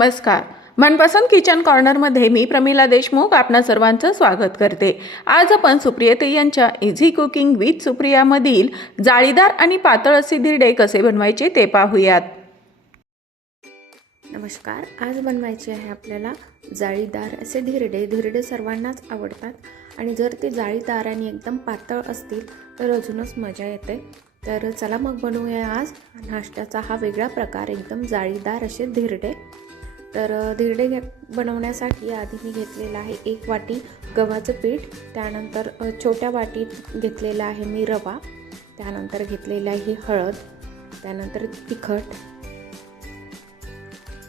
नमस्कार. मनपसंत किचन कॉर्नरमध्ये मी प्रमिला देशमुख आपणा सर्वांचं स्वागत करते. आज आपण सुप्रियते यांच्या इझी कुकिंग विथ सुप्रियामधील जाळीदार आणि पातळ असे धिरडे कसे बनवायचे ते पाहूयात. नमस्कार. आज बनवायचे आहे आपल्याला जाळीदार असे धिरडे. धिरडे सर्वांनाच आवडतात. आणि जर ते जाळीदार आणि एकदम पातळ असतील तर अजूनच मजा येते. तर चला मग बनवूया आज. नाश्त्याचा हा वेगळा प्रकार एकदम जाळीदार असे धिरडे. तर धिरडे बनवण्यासाठी आधी मी घेतलेलं आहे एक वाटी गव्हाचं पीठ त्यानंतर छोट्या वाटीत घेतलेला आहे मी रवा त्यानंतर घेतलेलं आहे हळद त्यानंतर तिखट.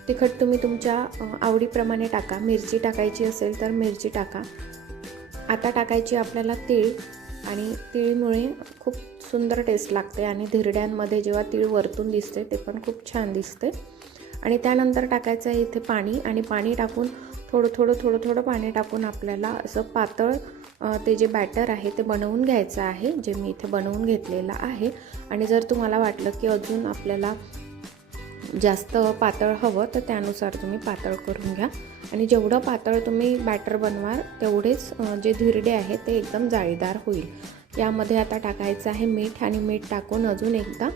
तिखट तुम्ही तुमच्या आवडीप्रमाणे टाका. मिरची टाकायची असेल तर मिरची टाका. आता टाकायची आपल्याला तीळ आणि तिळमुळे खूप सुंदर टेस्ट लागते आणि धिरड्यांमध्ये जेव्हा तीळ वरतून दिसते ते पण खूप छान दिसते. आणि त्यानंतर टाकायचं आहे इथे पाणी आणि पाणी टाकून थोडं थोडं थोडं थोडं पाणी टाकून आपल्याला असं पातळ ते जे बॅटर आहे ते बनवून घ्यायचं आहे जे मी इथे बनवून घेतलेलं आहे. आणि जर तुम्हाला वाटलं की अजून आपल्याला जास्त पातळ हवं तर त्यानुसार तुम्ही पातळ करून घ्या. आणि जेवढं पातळ तुम्ही बॅटर बनवाल तेवढेच जे धिरडे आहे ते एकदम जाळीदार होईल. यामध्ये आता टाकायचं आहे मीठ आणि मीठ टाकून अजून एकदा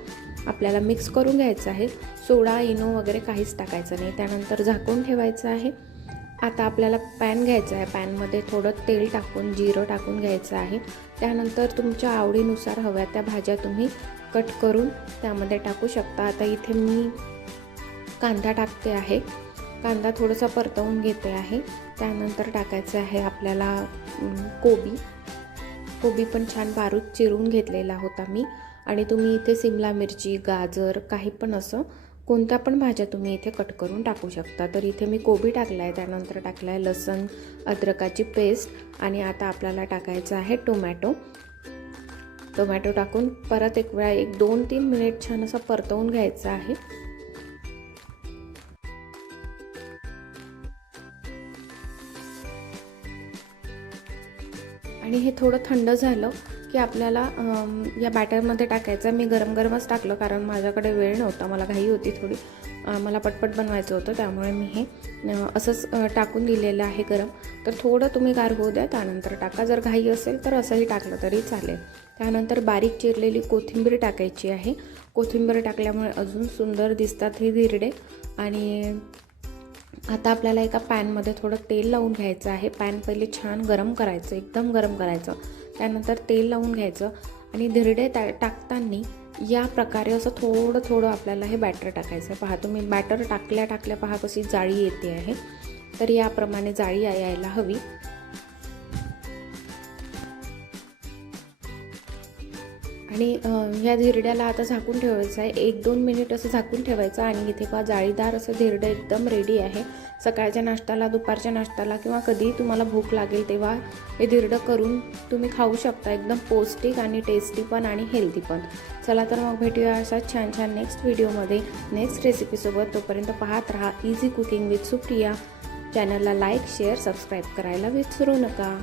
आपल्याला मिक्स करून घ्यायचं आहे. सोडा इनो वगैरे काहीच टाकायचं नाही. त्यानंतर झाकून ठेवायचं आहे. आता आपल्याला पॅन घ्यायचं आहे. पॅनमध्ये थोडं तेल टाकून जिरं टाकून घ्यायचं आहे. त्यानंतर तुमच्या आवडीनुसार हव्या त्या भाज्या तुम्ही कट करून त्यामध्ये टाकू शकता. आता इथे मी कांदा टाकते आहे. कांदा थोडासा परतवून घेते आहे. त्यानंतर टाकायचं आहे आपल्याला कोबी. कोबी पण छान बारीक चिरून घेतलेला होता मी. आणि तुम्ही इथे सिमला मिरची गाजर काही पण असं कोणत्या पण भाज्या तुम्ही इथे कट करून टाकू शकता. तर इथे मी कोबी टाकला आहे त्यानंतर टाकला आहे लसण अद्रकाची पेस्ट आणि आता आपल्याला टाकायचं आहे टोमॅटो. टोमॅटो टाकून परत एक वेळा एक दोन तीन मिनिट छान असं परतवून घ्यायचं आहे. आणि हे थोडं थंड झालं की आपल्याला या बॅटरमध्ये टाकायचं. मी गरम गरमच टाकलं कारण माझ्याकडे वेळ नव्हता. मला घाई होती थोडी. मला पटपट बनवायचं होतं त्यामुळे मी हे असंच टाकून दिलेलं आहे गरम. तर थोडं तुम्ही गार होऊ द्या त्यानंतर टाका. जर घाई असेल तर असंही टाकलं तरी चालेल. त्यानंतर बारीक चिरलेली कोथिंबीर टाकायची आहे. कोथिंबीर टाकल्यामुळे अजून सुंदर दिसतात हे धिरडे आणि आता आपल्याला एका पॅनमध्ये थोडं तेल लावून घ्यायचं आहे. पॅन पहिले छान गरम करायचं एकदम गरम करायचं. त्यानंतर तेल लावून घ्यायचं आणि धिरडे ता टाकताना या प्रकारे असं थोडं थोडं आपल्याला हे बॅटर टाकायचं आहे. पहा तुम्ही बॅटर टाकल्या टाकल्या पहा कशी जाळी येते आहे. तर याप्रमाणे जाळी यायला हवी. आणि ह्या धिरड्याला आता झाकून ठेवायचं आहे. एक दोन मिनिट असं झाकून ठेवायचं आणि इथे पहा जाळीदार असं धिरडं एकदम रेडी आहे. सकाळच्या नाश्त्याला दुपारच्या नाश्त्याला किंवा कधीही तुम्हाला भूक लागेल तेव्हा हे धिरडं करून तुम्ही खाऊ शकता. एकदम पौष्टिक आणि टेस्टी पण आणि हेल्दी पण. चला तर मग भेटूया असा छान छान नेक्स्ट व्हिडिओमध्ये नेक्स्ट रेसिपीसोबत तोपर्यंत पाहत राहा इझी कुकिंग विथ सुप्रिया चॅनलला लाईक शेअर सबस्क्राईब करायला विसरू नका.